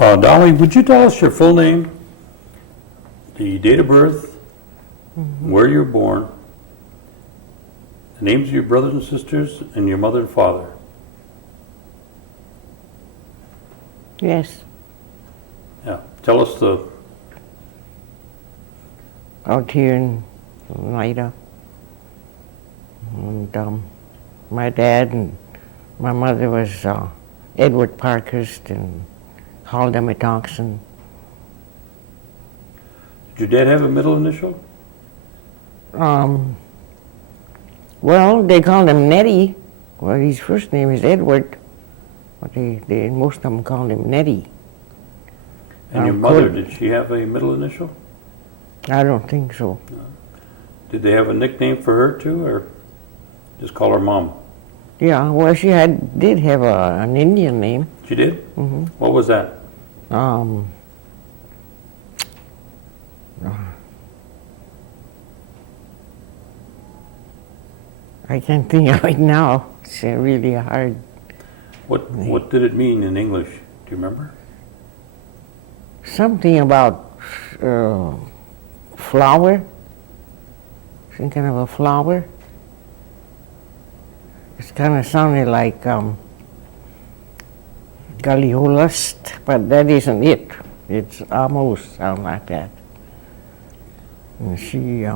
Dolly, would you tell us your full name, the date of birth, where you were born, the names of your brothers and sisters, and your mother and father? Yes. Yeah. Tell us the... Out here in Nida. And my dad and my mother was Edward Parkhurst and Huldah Thompson. Did your dad have a middle initial? Well, they called him Nettie. Well, his first name is Edward, but most of them called him Nettie. And your mother, did she have a middle initial? I don't think so. No. Did they have a nickname for her too, or just call her Mom? Yeah, well, she did have an Indian name. She did? Mm-hmm. What was that? I can't think of it now. It's really hard. What did it mean in English? Do you remember? Something about flower. Some kind of a flower. It kind of sounded like Galliolust, but that isn't it. It's almost sound like that. And she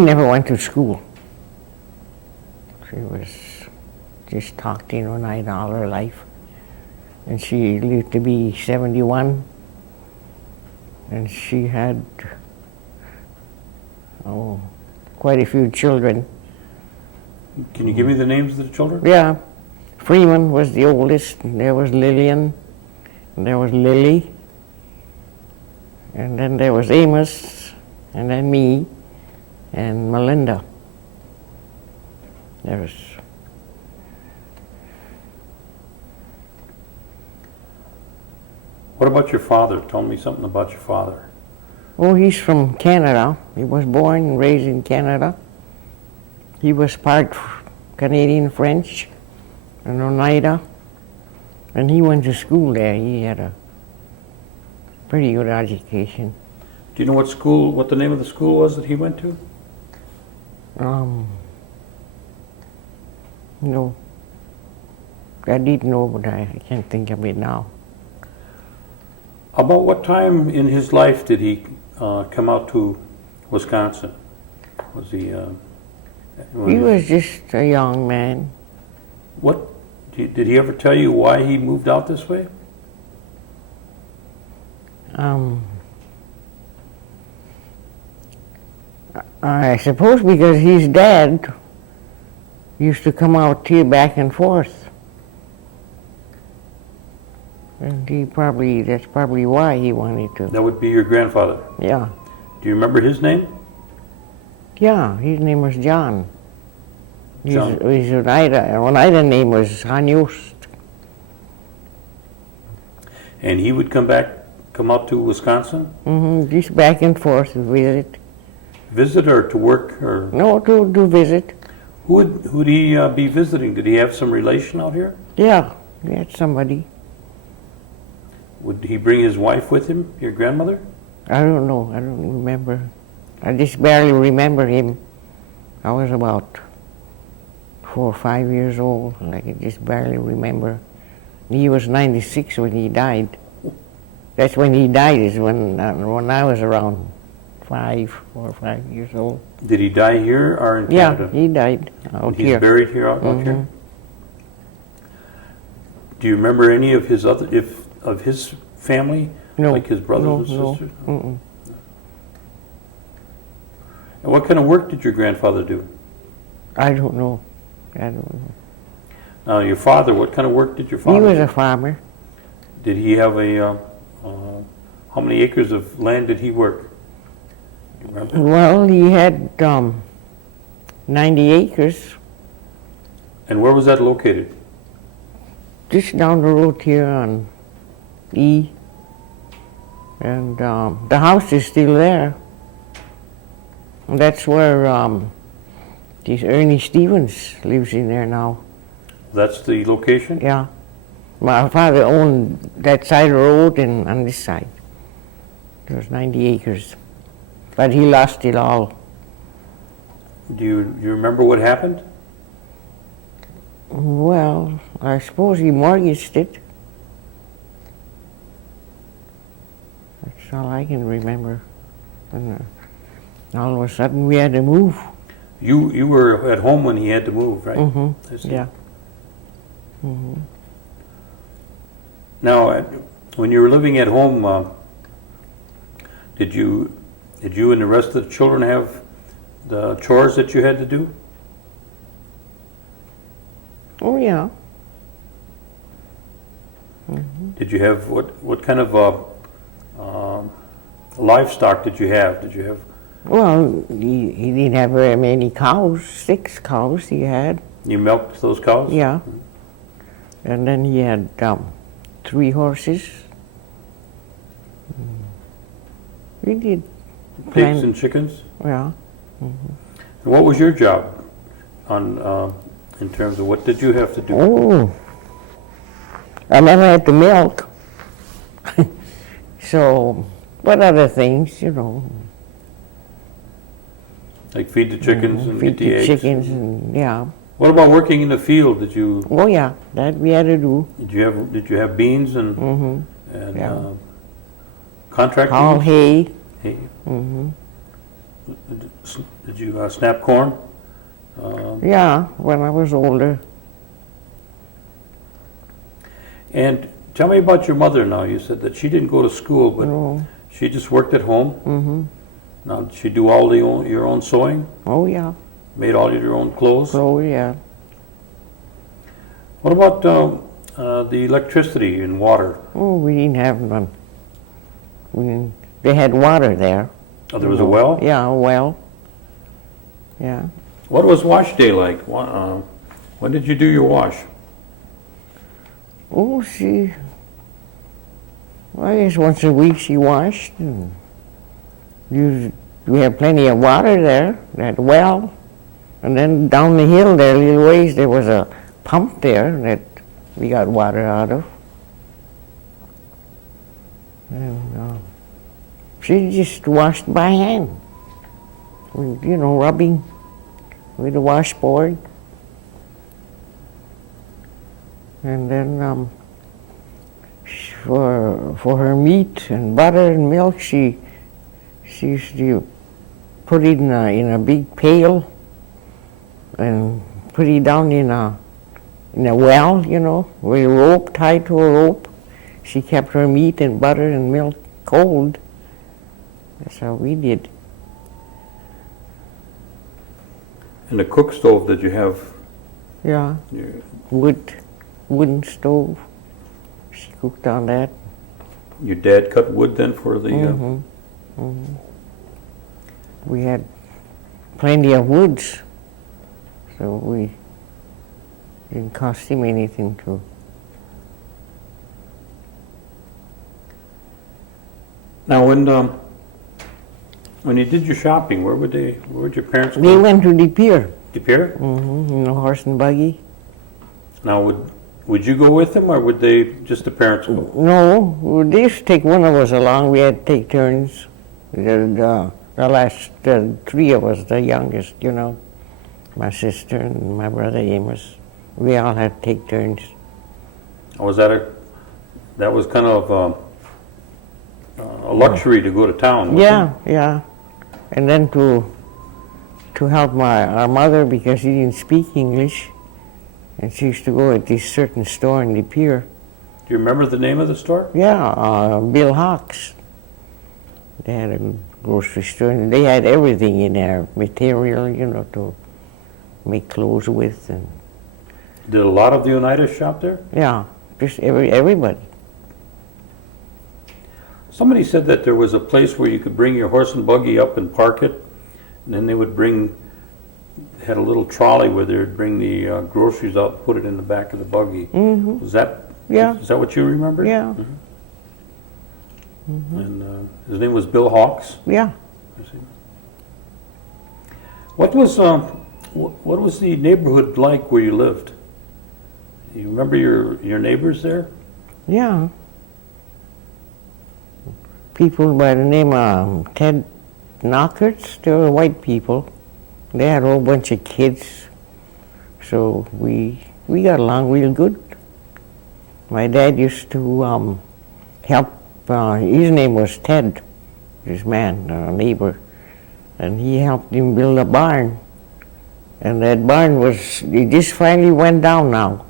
never went to school. She was just tucked in one night all her life. And she lived to be 71. And she had, quite a few children. Can you give me the names of the children? Yeah. Freeman was the oldest, and there was Lillian, and there was Lily, and then there was Amos, and then me, and Melinda. There was... What about your father? Tell me something about your father. Oh, he's from Canada. He was born and raised in Canada. He was part Canadian French in Oneida, and he went to school there. He had a pretty good education. Do you know what the name of the school was that he went to? No. I did know, but I can't think of it now. About what time in his life did he come out to Wisconsin? Was he... He was just a young man. Did he ever tell you why he moved out this way? I suppose because his dad used to come out here back and forth. And that's probably why he wanted to. That would be your grandfather? Yeah. Do you remember his name? Yeah, his name was John. John. His Oneida name was Hanyost. And he would come out to Wisconsin? Mm-hmm, just back and forth to visit. Visit or to work? Or no, to visit. Who'd he be visiting? Did he have some relation out here? Yeah, he had somebody. Would he bring his wife with him, your grandmother? I don't know, I don't remember. I just barely remember him. I was about 4 or 5 years old, and I could just barely remember. He was 96 when he died. That's when he died, is when I was around 4 or 5 years old. Did he die here or in Canada? Yeah, he died out here. He's buried here, out here? Do you remember any of his of his family? No. Like his brothers and No. sisters? And what kind of work did your grandfather do? I don't know. Now, your father, what kind of work did your father do? He was a farmer. Did he have how many acres of land did he work? Do you remember? Well, he had 90 acres. And where was that located? Just down the road here on E. And the house is still there. And that's where this Ernie Stevens lives in there now. That's the location? Yeah. My father owned that side of the road and on this side. There was 90 acres. But he lost it all. Do you remember what happened? Well, I suppose he mortgaged it. That's all I can remember. And all of a sudden we had to move. You were at home when he had to move, right? Mm-hmm. I see. Yeah. Mm-hmm. Now, when you were living at home, did you and the rest of the children have the chores that you had to do? Oh, yeah. Did you have what kind of livestock did you have? Did you have? Well, he didn't have very many cows. 6 cows he had. You milked those cows? Yeah. And then he had 3 horses. We did Pigs and chickens? Yeah. And what was your job on in terms of what did you have to do? Oh, I never had to milk. So, what other things, you know? Like feed the chickens and Feed get the the eggs? chickens and, yeah. What about working in the field? Did you Oh, yeah, that we had to do. did you have beans and Yeah. contract All beans? hay. Hay. Did you snap corn? Yeah, when I was older. And tell me about your mother now. You said that she didn't go to school, but No. she just worked at home. Now, did she do all your own sewing? Oh, yeah. Made all your own clothes? Oh, yeah. What about the electricity and water? Oh, we didn't have none. They had water there. Oh, there was a well? Yeah, a well. Yeah. What was wash day like? When did you do your wash? Oh, well, I guess once a week she washed. And we had plenty of water there, that well. And then down the hill there, a little ways, there was a pump there that we got water out of. And she just washed by hand, with, rubbing with the washboard. And then for her meat and butter and milk, she used to put it in a big pail and put it down in a well, with a rope, tied to a rope. She kept her meat and butter and milk cold. That's how we did. And the cook stove that you have? Yeah, wooden stove. She cooked on that. Your dad cut wood then for the... We had plenty of woods, so we didn't cost him anything to. Now, when you did your shopping, where would your parents go? They went to the pier. The pier? In a horse and buggy. Now, would you go with them, or would they just the parents go? No, they used to take one of us along. We had to take turns. The last 3 of us, the youngest, my sister and my brother Amos, we all had to take turns. Was that was kind of a luxury to go to town? Wasn't it? Yeah. And then to help our mother, because she didn't speak English, and she used to go at this certain store in the pier. Do you remember the name of the store? Yeah, Bill Hawks. They had a grocery store, and they had everything in there, material, to make clothes with. And Did a lot of the Oneidas shop there? yeah, just everybody. Somebody said that there was a place where you could bring your horse and buggy up and park it, and then they had a little trolley where they would bring the groceries out and put it in the back of the buggy. Mm-hmm. Was that? Yeah. Is that what you remember? Yeah. And his name was Bill Hawks. Yeah. I see. What was the neighborhood like where you lived? You remember your neighbors there? Yeah. People by the name of Ted Knockers, they were white people. They had a whole bunch of kids, so we got along real good. My dad used to help, his name was Ted, this man, neighbor, and he helped him build a barn. And that barn it just finally went down now.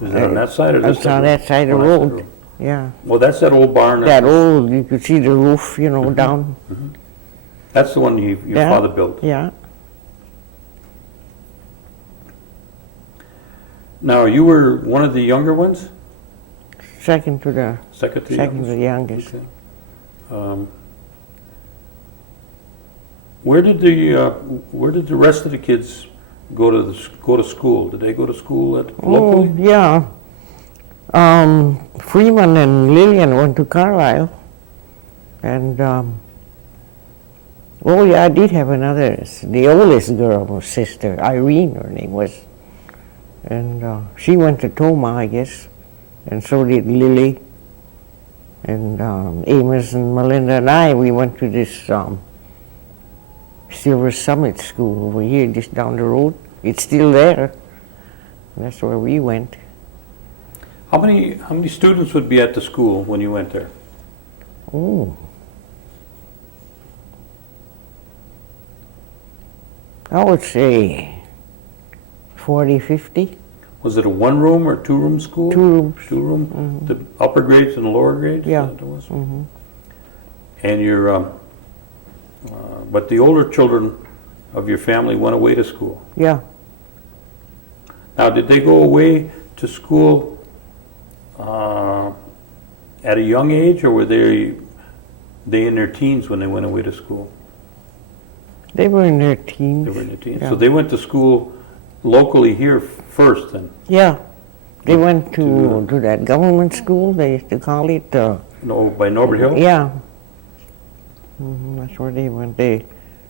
Is it on that side or this It's side? on that side of the road. Yeah. Well, that's that old barn. That old, you could see the roof, down. That's the one your Yeah. father built. Yeah. Now, you were one of the younger ones? Second to the Second to second to youngest? the youngest. Okay. Where did the rest of the kids go to school? Did they go to school locally? Oh, yeah. Freeman and Lillian went to Carlisle. And, oh yeah, I did have another, the oldest girl, was sister, Irene, her name was. And she went to Toma, I guess. And so did Lily. And Amos and Melinda and I, we went to this Silver Summit School over here, just down the road. It's still there. That's where we went. How many students would be at the school when you went there? Oh. I would say 40, 50. Was it a one-room or two-room school? 2 rooms. Two-room? The upper grades and the lower grades? Yeah. That was? And but the older children of your family went away to school. Yeah. Now, did they go away to school at a young age, or were they in their teens when they went away to school? They were in their teens. They were in their teens. Yeah. So they went to school locally here first, then? Yeah. They went to that government school, they used to call it. No, by Norbert Hill? Yeah. That's where they went.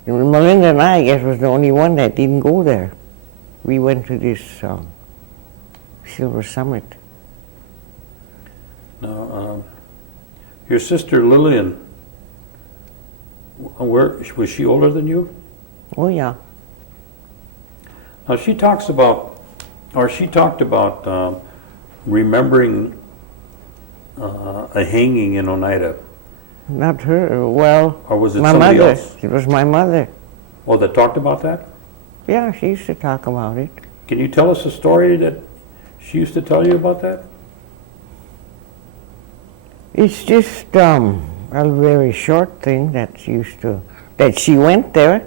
Melinda and I guess, was the only one that didn't go there. We went to this Silver Summit. Now, your sister Lillian, was she older than you? Oh, yeah. Now she talked about remembering a hanging in Oneida. Not her. Well, Or was it my somebody mother. else? It was my mother. Oh, that talked about that? Yeah, she used to talk about it. Can you tell us a story that she used to tell you about that? It's just a very short thing that she went there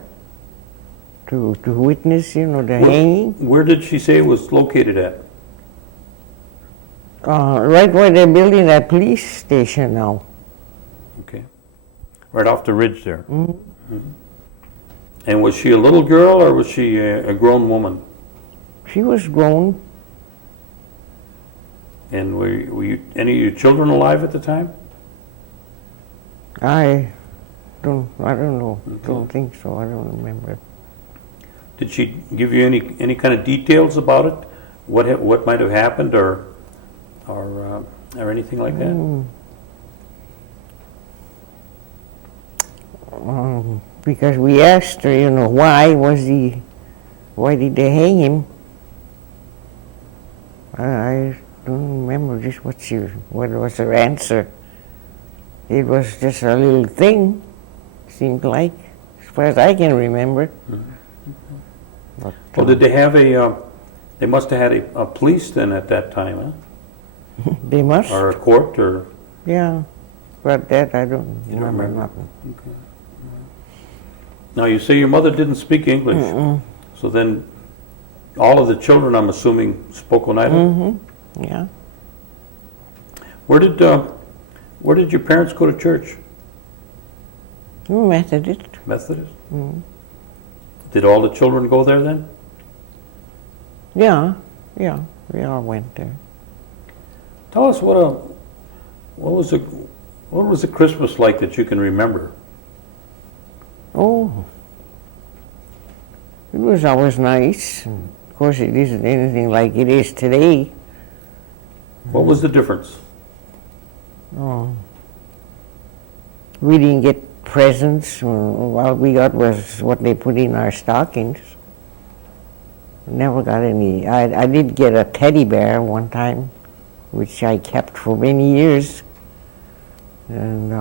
to witness, the hanging. Where did she say it was located at? Right where they're building that police station now. Okay. Right off the ridge there. And was she a little girl or was she a grown woman? She was grown. And were you, any of your children alive at the time? I don't know. Don't think so. I don't remember. Did she give you any kind of details about it? What might have happened or anything like that? Because we asked her, why did they hang him? I don't remember just what was her answer. It was just a little thing, seemed like, as far as I can remember. But, Well, did they have they must have had a police then at that time, huh? they must. Or a court or? Yeah, but that I don't You don't remember remember? nothing. Okay. Now you say your mother didn't speak English, so then all of the children, I'm assuming, spoke Oneida? Yeah. Where did your parents go to church? Methodist. Methodist? Did all the children go there then? Yeah, we all went there. Tell us what was the Christmas like that you can remember? Oh, it was always nice. Of course, it isn't anything like it is today. What was the difference? Oh. We didn't get presents. All we got was what they put in our stockings. Never got any. I did get a teddy bear one time, which I kept for many years. And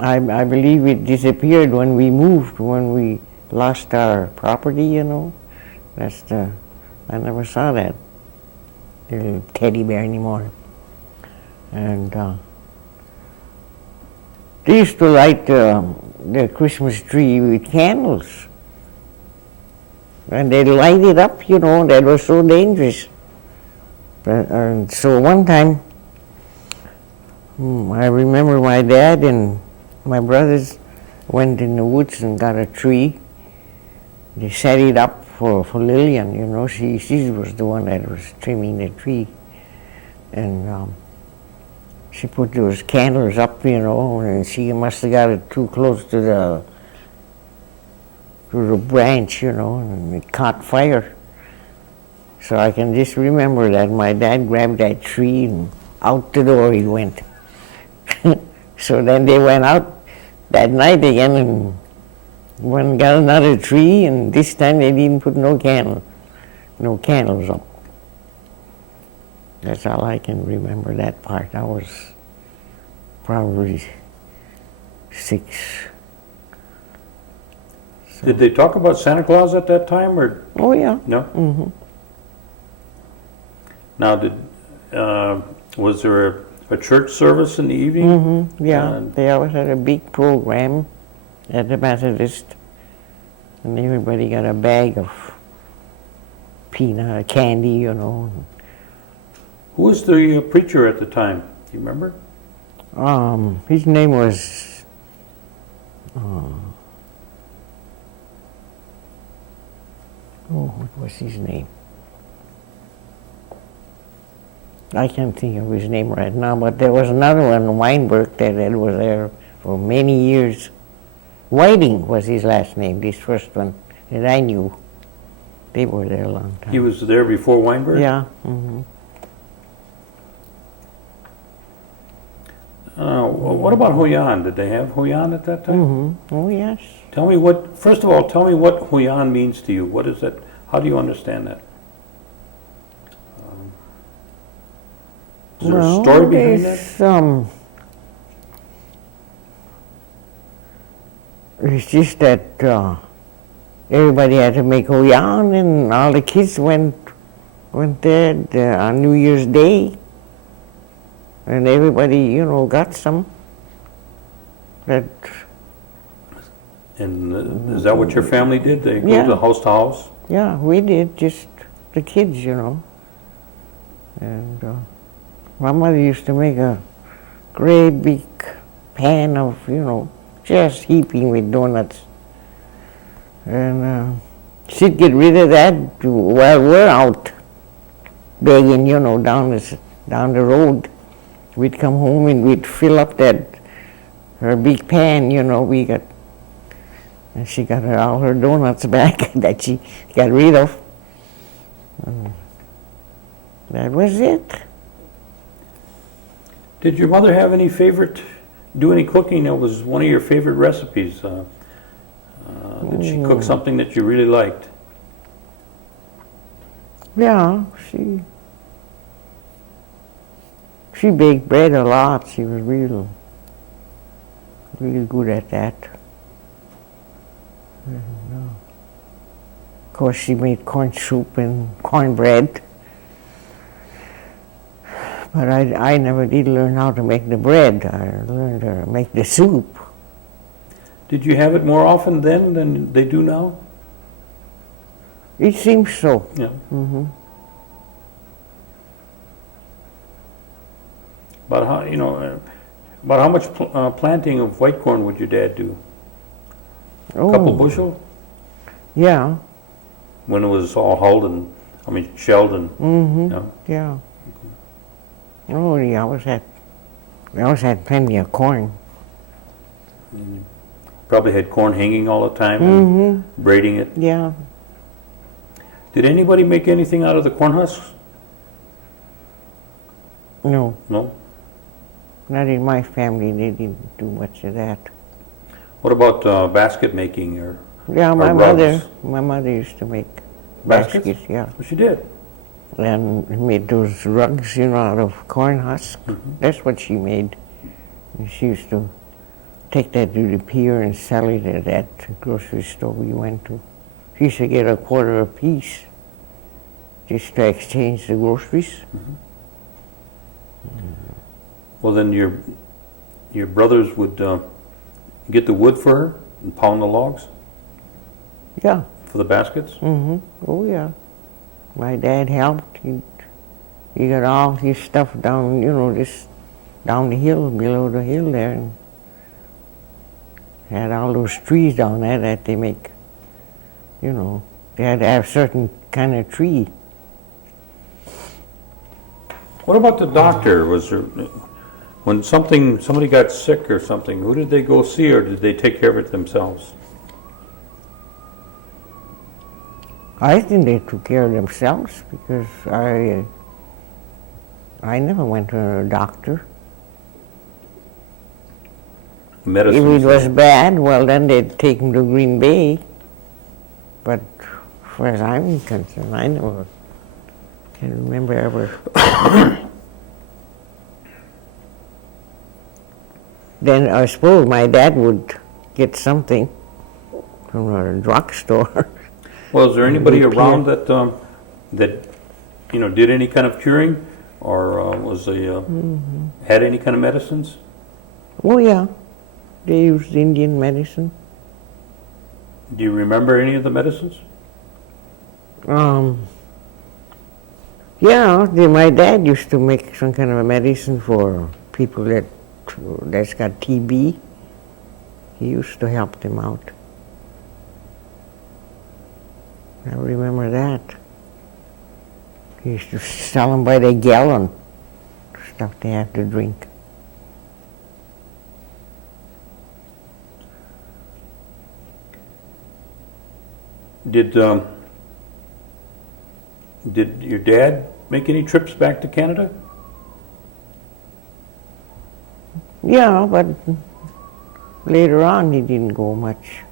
I believe it disappeared when we moved, when we lost our property, you know. I never saw that little teddy bear anymore. And they used to light the Christmas tree with candles. And they'd light it up, you know, that was so dangerous. And so one time, I remember my dad and my brothers went in the woods and got a tree. They set it up for Lillian, you know. She was the one that was trimming the tree. And she put those candles up, you know, and she must have got it too close to the branch, you know, and it caught fire. So I can just remember that my dad grabbed that tree and out the door he went. So then they went out that night again and went and got another tree, and this time they didn't put no candles up. That's all I can remember, that part. I was probably 6. So. Did they talk about Santa Claus at that time, or? Oh, yeah. No? Mm-hmm. Now, was there a church service in the evening? Mm-hmm. Yeah, they always had a big program at the Methodist, and everybody got a bag of peanut candy, you know. Who was the preacher at the time? Do you remember? His name was what was his name? I can't think of his name right now, but there was another one, Weinberg, that was there for many years. Whiting was his last name, this first one that I knew. They were there a long time. He was there before Weinberg? Yeah. Mm-hmm. What about Huyan? Did they have Huyan at that time? Mm-hmm. Oh, yes. First of all, tell me what Huyan means to you. What is that? How do you understand that? Is there a story behind that? It's just that everybody had to make Huyan, and all the kids went there on New Year's Day, and everybody, you know, got some. And is that what your family did? They Yeah. go to house to house? Yeah, we did, just the kids, you know. And my mother used to make a great big pan of, you know, just heaping with donuts. And she'd get rid of that while we're out begging, you know, down the road. We'd come home and we'd fill up her big pan, you know, and she got all her donuts back that she got rid of. That was it. Did your mother have any do any cooking that was one of your favorite recipes? Did she cook something that you really liked? Yeah, she baked bread a lot. She was real good at that. Of course, she made corn soup and cornbread. But I never did learn how to make the bread. I learned to make the soup. Did you have it more often then than they do now? It seems so. Yeah. Mm-hmm. About how much planting of white corn would your dad do? Oh, A couple bushel? yeah. When it was all hulled shelled and, Mm-hmm. yeah. Yeah. Oh, we always had plenty of corn. Probably had corn hanging all the time and braiding it. Yeah. Did anybody make anything out of the corn husks? No, No? not in my family. They didn't do much of that. What about basket making or Yeah, rugs? my mother used to make Baskets? baskets, yeah. Well, she did. And made those rugs, out of corn husks. That's what she made. And she used to take that to the pier and sell it at that grocery store we went to. She used to get a quarter a piece just to exchange the groceries. Well, then your brothers would get the wood for her and pound the logs Yeah. for the baskets? Oh, yeah. My dad helped. He got all his stuff down, just down the hill, below the hill there. And had all those trees down there that they make, they had to have certain kind of tree. What about the doctor? Was there, when somebody got sick or something, who did they go see, or did they take care of it themselves? I think they took care of themselves because I never went to a doctor. Medicine. If it was bad, well, then they'd take him to Green Bay. But as far as I'm concerned, I never can remember ever. Then I suppose my dad would get something from a drugstore. Well, is there anybody Would around that did any kind of curing, or was they had any kind of medicines? Oh, yeah. They used Indian medicine. Do you remember any of the medicines? Yeah, my dad used to make some kind of a medicine for people that's got TB. He used to help them out. I remember that. He used to sell them by the gallon, stuff they have to drink. Did your dad make any trips back to Canada? Yeah, but later on he didn't go much.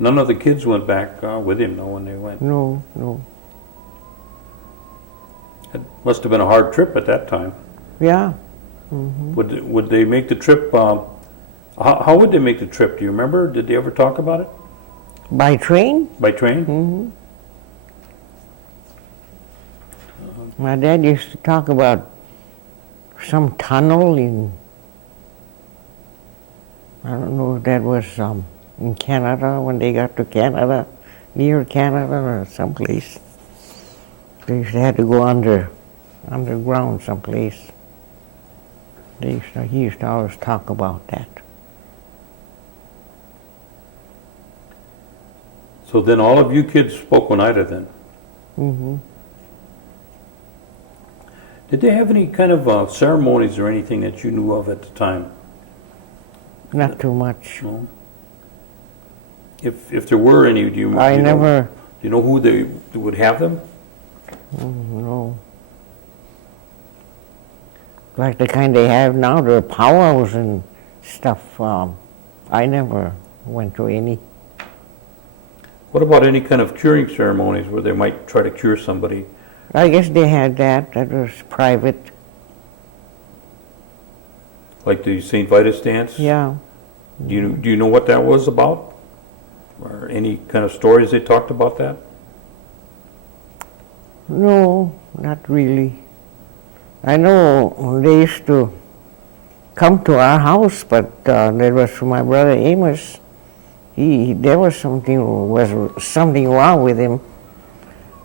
None of the kids went back with him, though, when they went. No. It must have been a hard trip at that time. Yeah. Would they make the trip? How would they make the trip? Do you remember? Did they ever talk about it? By train? By train? My dad used to talk about some tunnel I don't know if that was in Canada, when they got to Canada, near Canada or someplace. They used to have to go underground someplace. He used to always talk about that. So then all of you kids spoke Oneida then? Did they have any kind of ceremonies or anything that you knew of at the time? Not too much. No? If there were any, do you know who they would have them? No. Like the kind they have now, the powwows and stuff. I never went to any. What about any kind of curing ceremonies where they might try to cure somebody? I guess they had that. That was private. Like the St. Vitus dance? Yeah. Do you know what that was about? Or any kind of stories they talked about that? No, not really. I know they used to come to our house, but that was for my brother Amos. There was something wrong with him.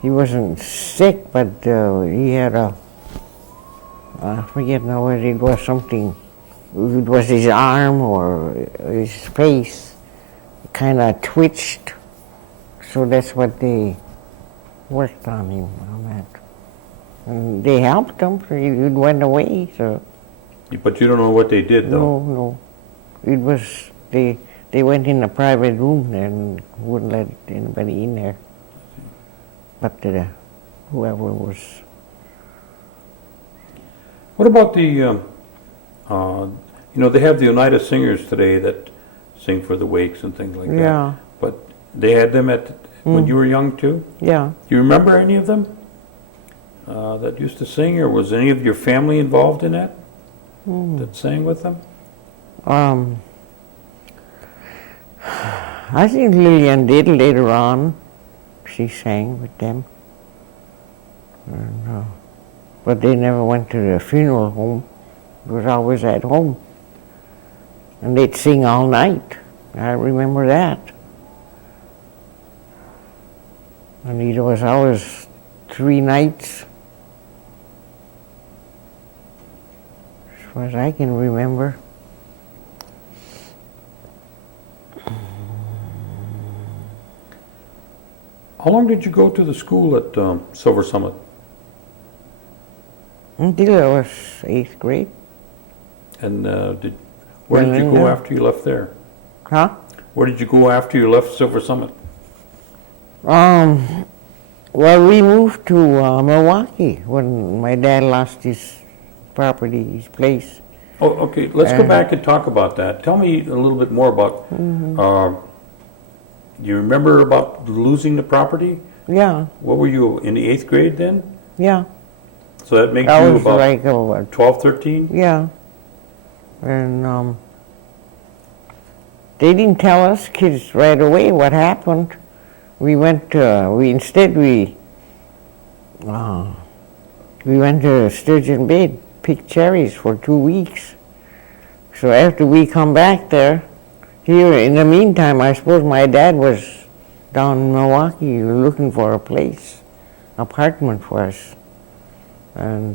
He wasn't sick, but he had I forget now whether it was something. It was his arm or his face, kind of twitched. So that's what they worked on him on that. And they helped him. So it went away. So. But you don't know what they did, though. No. It was they went in a private room there and wouldn't let anybody in there. But whoever was, What about the, they have the Oneida Singers today that sing for the wakes and things like that. yeah, But they had them when you were young too? yeah. Do you remember any of them that used to sing, or was any of your family involved in that? That sang with them? I think Lillian did later on. She sang with them. And, but they never went to the funeral home. It was always at home. And they'd sing all night. I remember that. And it was always 3 nights, as far as I can remember. How long did you go to the school at Silver Summit? Until I was 8th grade. And where did you go after you left there? Huh? Where did you go after you left Silver Summit? Well, we moved to Milwaukee when my dad lost his property, his place. Oh, okay. Let's go back and talk about that. Tell me a little bit more about. Do you remember about losing the property? Yeah, What were you in the 8th grade then? yeah. So that makes I you was about like, 12, 13? yeah. And they didn't tell us kids right away what happened. We went to, we went to Sturgeon Bay, pick cherries for 2 weeks. So after we come back there, here in the meantime, I suppose my dad was down in Milwaukee looking for a place, apartment for us. And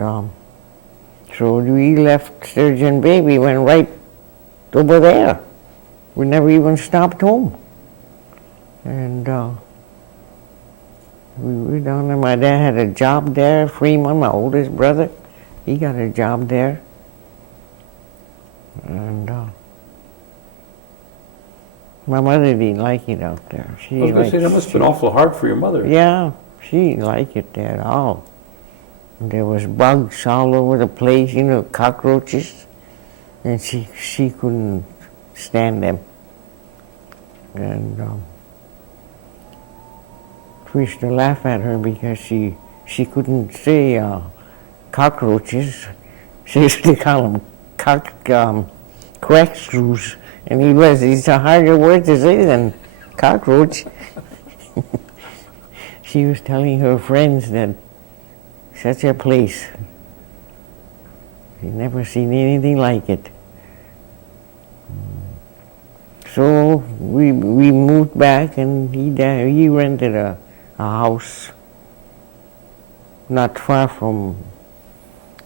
so we left Sturgeon Bay, we went right over there. We never even stopped home. And we were down there. My dad had a job there. Freeman, my oldest brother, he got a job there. And my mother didn't like it out there. I was going to say, that must have been awful hard for your mother. Yeah, she didn't like it there at all. And there was bugs all over the place, cockroaches, and she couldn't stand them. And we used to laugh at her because she couldn't say cockroaches. She used to call them crack screws, and it's a harder word to say than cockroach. She was telling her friends that such a place, she'd never seen anything like it. So we moved back, and he rented a house not far from,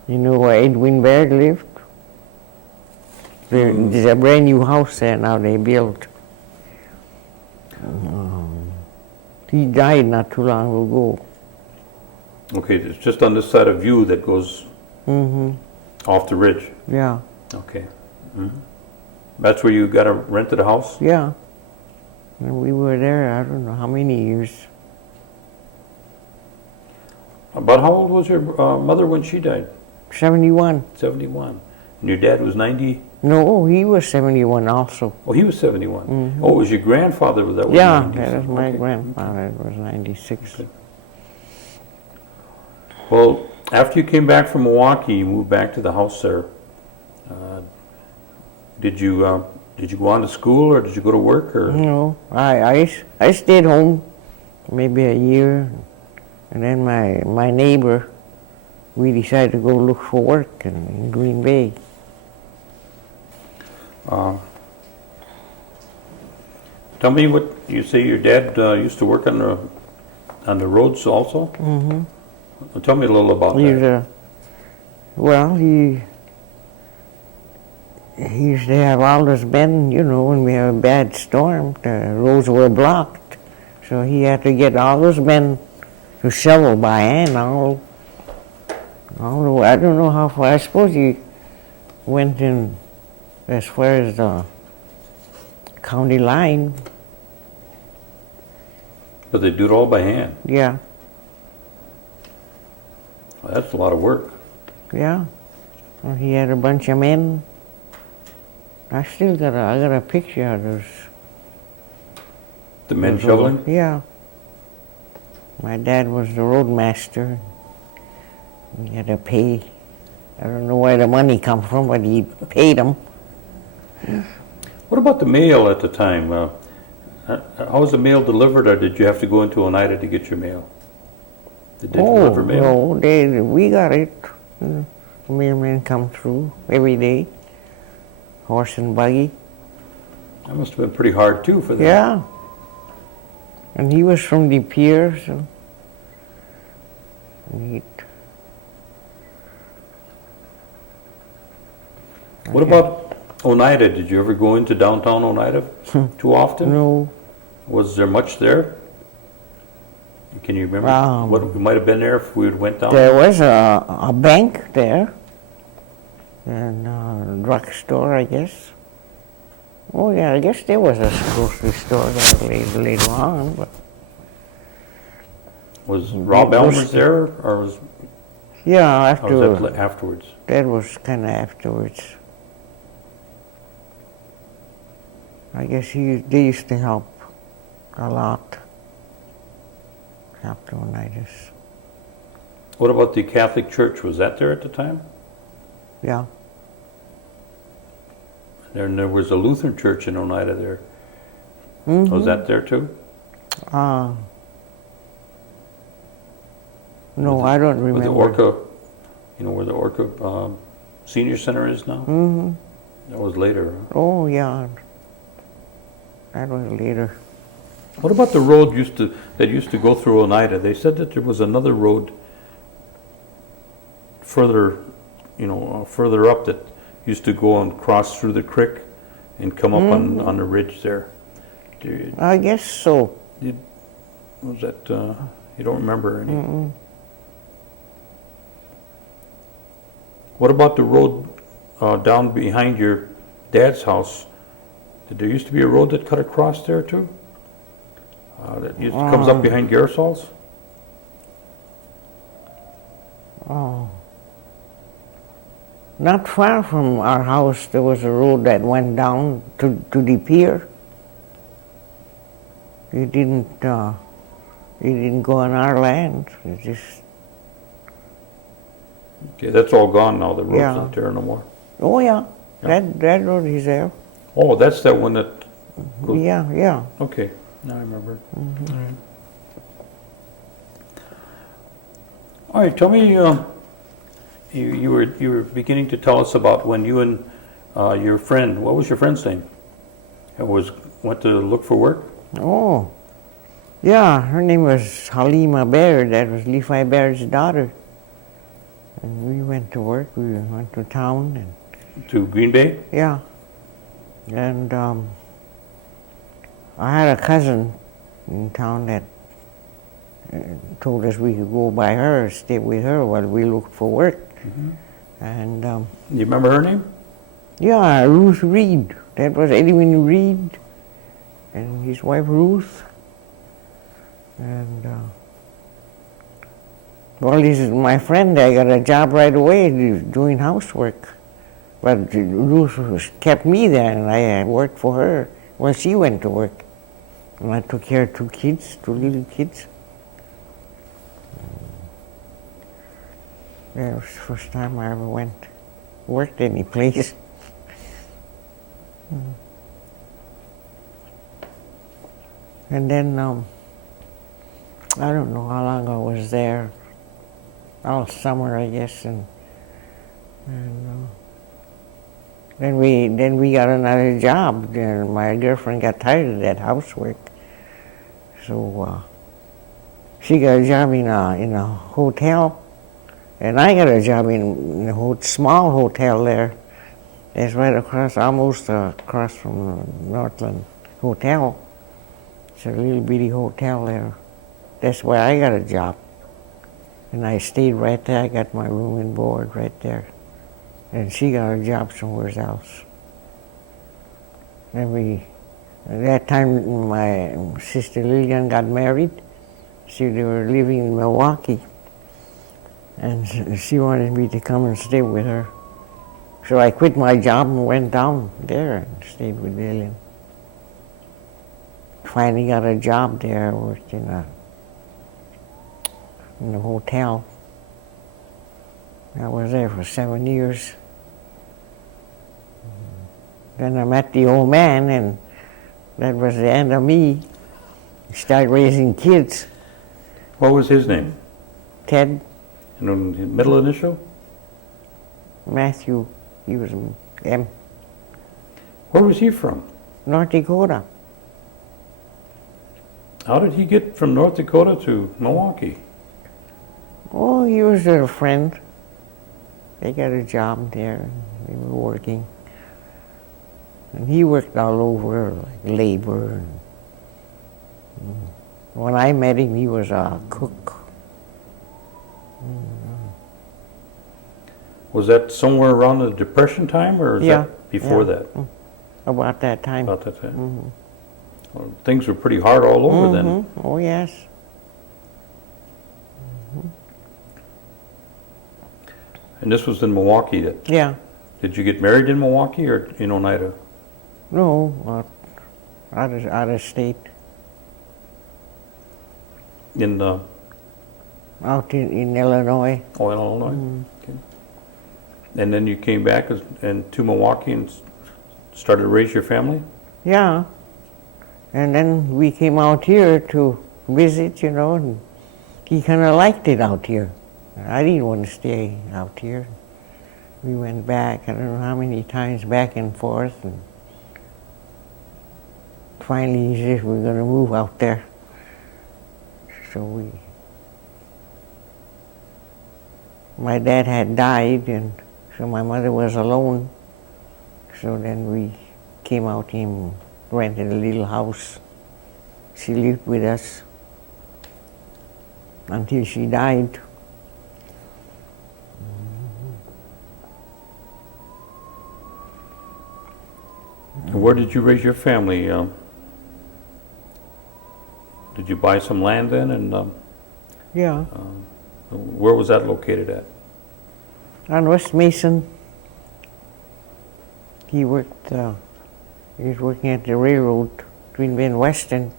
where Edwin Baird lived. There's a brand new house there now they built. He died not too long ago. Okay, it's just on this side of you that goes off the ridge. Yeah, Okay. That's where you rented a house? yeah. And we were there, I don't know how many years. About how old was your mother when she died? 71. 71. And your dad was 90? No, he was 71 also. Oh, he was 71. Oh, it was your grandfather that was 90? Yeah, that was my Okay. grandfather, was 96. Okay. Well, after you came back from Milwaukee, you moved back to the house there. Did you go on to school, or did you go to work, or? No, I stayed home maybe a year, and then my neighbor, we decided to go look for work in Green Bay. Tell me what you say. Your dad used to work on the roads also. Mm-hmm. Tell me a little about that. He used to have all those men, when we have a bad storm, the roads were blocked. So he had to get all those men to shovel by hand I don't know how far. I suppose he went in as far as the county line. But they do it all by hand. Yeah. Well, that's a lot of work. Yeah. Well, he had a bunch of men. I still got a picture of those. The men those shoveling? old- yeah. My dad was the roadmaster. He had to pay. I don't know where the money come from, but he paid them. What about the mail at the time? How was the mail delivered, or did you have to go into Oneida to get your mail? Did they deliver mail? No, we got it. The mailman come through every day. Horse and buggy. That must have been pretty hard too for them. Yeah. And he was from De Pere, so neat. What about Oneida? Did you ever go into downtown Oneida too often? No. Was there much there? Can you remember what might have been there if we went down? There was a bank there, and a drugstore, I guess. Oh yeah, I guess there was a grocery store there later on, but Was Rob Elmer's there, or was yeah, that afterwards? That was kind of afterwards. I guess they used to help a lot. Help the Oneidas. What about the Catholic Church? Was that there at the time? Yeah. And there was a Lutheran church in Oneida there. Mm-hmm. Was that there too? No, I don't remember. With the Orca, where the Orca Senior Center is now? Mm-hmm. That was later. Huh? Oh yeah. That was later. What about the road that used to go through Oneida? They said that there was another road further up that used to go and cross through the creek and come up on the ridge there. I guess so. Was that, you don't remember any? Mm-mm. What about the road down behind your dad's house? Did there used to be a road that cut across there too? Comes up behind Garrisol's? Oh. Not far from our house, there was a road that went down to the pier. You didn't go on our land. You just. Okay, that's all gone now. The road's Yeah. not there no more. Oh yeah, Yeah. that road is there. Oh, that's that one that goes. Yeah. Okay, now I remember. Mm-hmm. All right. All right, tell me. You were beginning to tell us about when you and your friend. What was your friend's name? Went to look for work. Oh, yeah. Her name was Halima Baird. That was Levi Baird's daughter. And we went to work. We went to town and. To Green Bay. Yeah. And I had a cousin in town that told us we could go by her, stay with her while we looked for work. Mm-hmm. And You remember her name? yeah, Ruth Reed. That was Edwin Reed and his wife Ruth. And well, this is my friend. I got a job right away doing housework. But Ruth kept me there, and I worked for her when she went to work. And I took care of two little kids. That was the first time I ever worked any place. And then, I don't know how long I was there. All summer, I guess, and then we got another job. Then my girlfriend got tired of that housework, so she got a job in a hotel, and I got a job in a small hotel there. It's right across, almost across from the Northland Hotel. It's a little bitty hotel there. That's where I got a job. And I stayed right there. I got my room and board right there. And she got a job somewhere else. And at that time, my sister Lillian got married. They were living in Milwaukee. And she wanted me to come and stay with her. So I quit my job and went down there and stayed with Lillian. Finally got a job there. I worked in a hotel. I was there for 7 years. Then I met the old man, and that was the end of me. Started raising kids. What was his name? Ted, And the middle initial? Matthew, he was M. Where was he from? North Dakota. How did he get from North Dakota to Milwaukee? Oh, he was a friend. They got a job there. They were working. And he worked all over, like labor. And when I met him, he was a cook. Was that somewhere around the Depression time, or is that before that? About that time. About that time. Well, things were pretty hard all over then. Oh, yes. And this was in Milwaukee. Yeah. Did you get married in Milwaukee or in Oneida? No, out of state. In Out in Illinois. Oh, in Illinois. Okay. And then you came back and to Milwaukee and started to raise your family? Yeah. And then we came out here to visit, and he kind of liked it out here. I didn't want to stay out here. We went back, I don't know how many times, back and forth. And finally, he said, we're going to move out there. So my dad had died, and so my mother was alone. So then we came out and rented a little house. She lived with us until she died. And where did you raise your family? Did you buy some land then? And Yeah. where was that located at? On West Mason. He was working at the railroad between Bend and Western.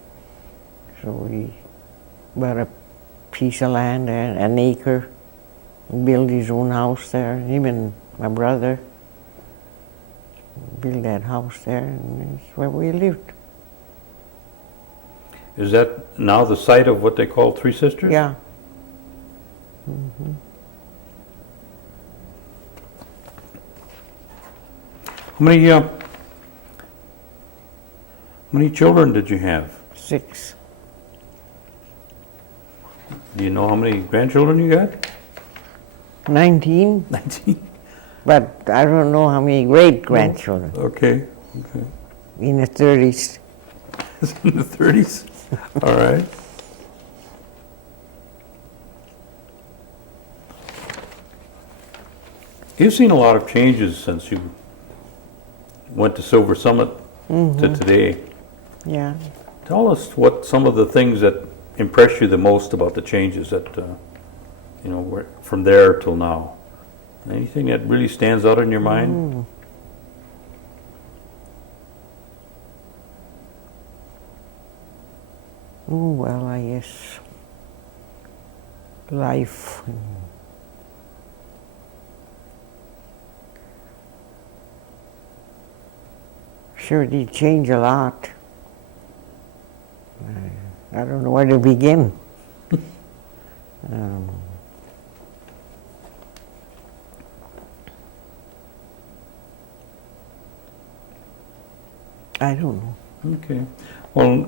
So he bought a piece of land, an acre, and built his own house there. Him and my brother built that house there, and that's where we lived. Is that now the site of what they call Three Sisters? Yeah. How many children did you have? 6. Do you know how many grandchildren you got? 19, 19. but I don't know how many great-grandchildren. Okay. In the 30s. In the 30s? All right. You've seen a lot of changes since you went to Silver Summit to today. Yeah. Tell us what some of the things that impress you the most about the changes that, from there till now. Anything that really stands out in your mind? Oh, well, I guess life. Sure did change a lot. I don't know where to begin. I don't know. Okay. Well,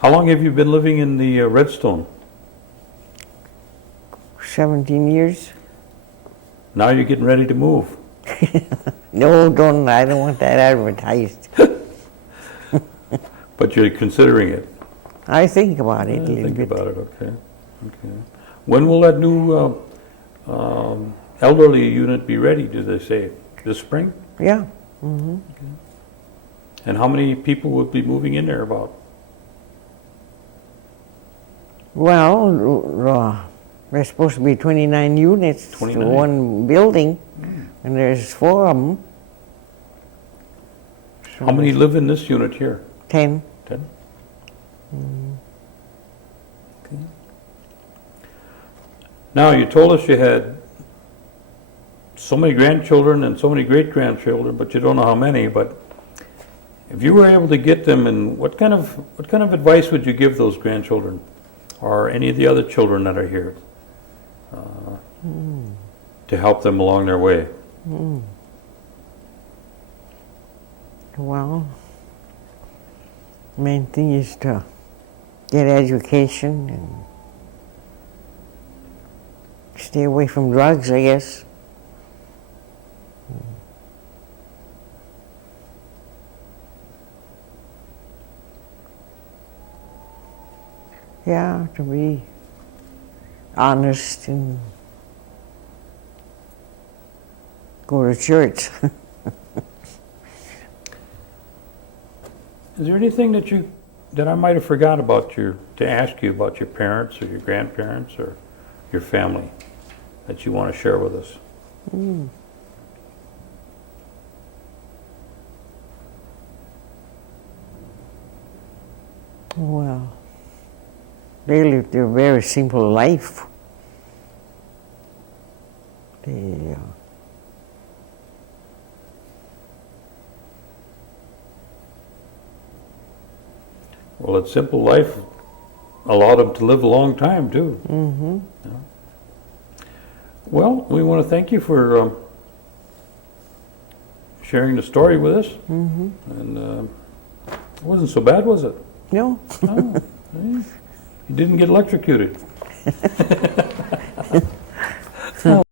how long have you been living in the Redstone? 17 years? Now you're getting ready to move. No, I don't want that advertised. But you're considering it. I think about it a little Think bit. about it, okay. When will that new elderly unit be ready, do they say? This spring? Yeah. And how many people would be moving in there about? Well, There's supposed to be 29 units 29? to one building, and there's 4 of them. So How many live in this unit here? 10. 10? Okay. Now, you told us you had so many grandchildren and so many great-grandchildren, but you don't know how many, but if you were able to get them, and what kind of advice would you give those grandchildren or any of the other children that are here to help them along their way? Well, main thing is to get education and stay away from drugs, I guess. Yeah, to be honest and go to church. Is there anything that I might have forgot about to ask you about your parents or your grandparents or your family that you want to share with us? Well, they lived a very simple life. They, Well, a simple life allowed them to live a long time, too. Yeah. Well, we want to thank you for sharing the story with us. And it wasn't so bad, was it? no. Oh, you didn't get electrocuted.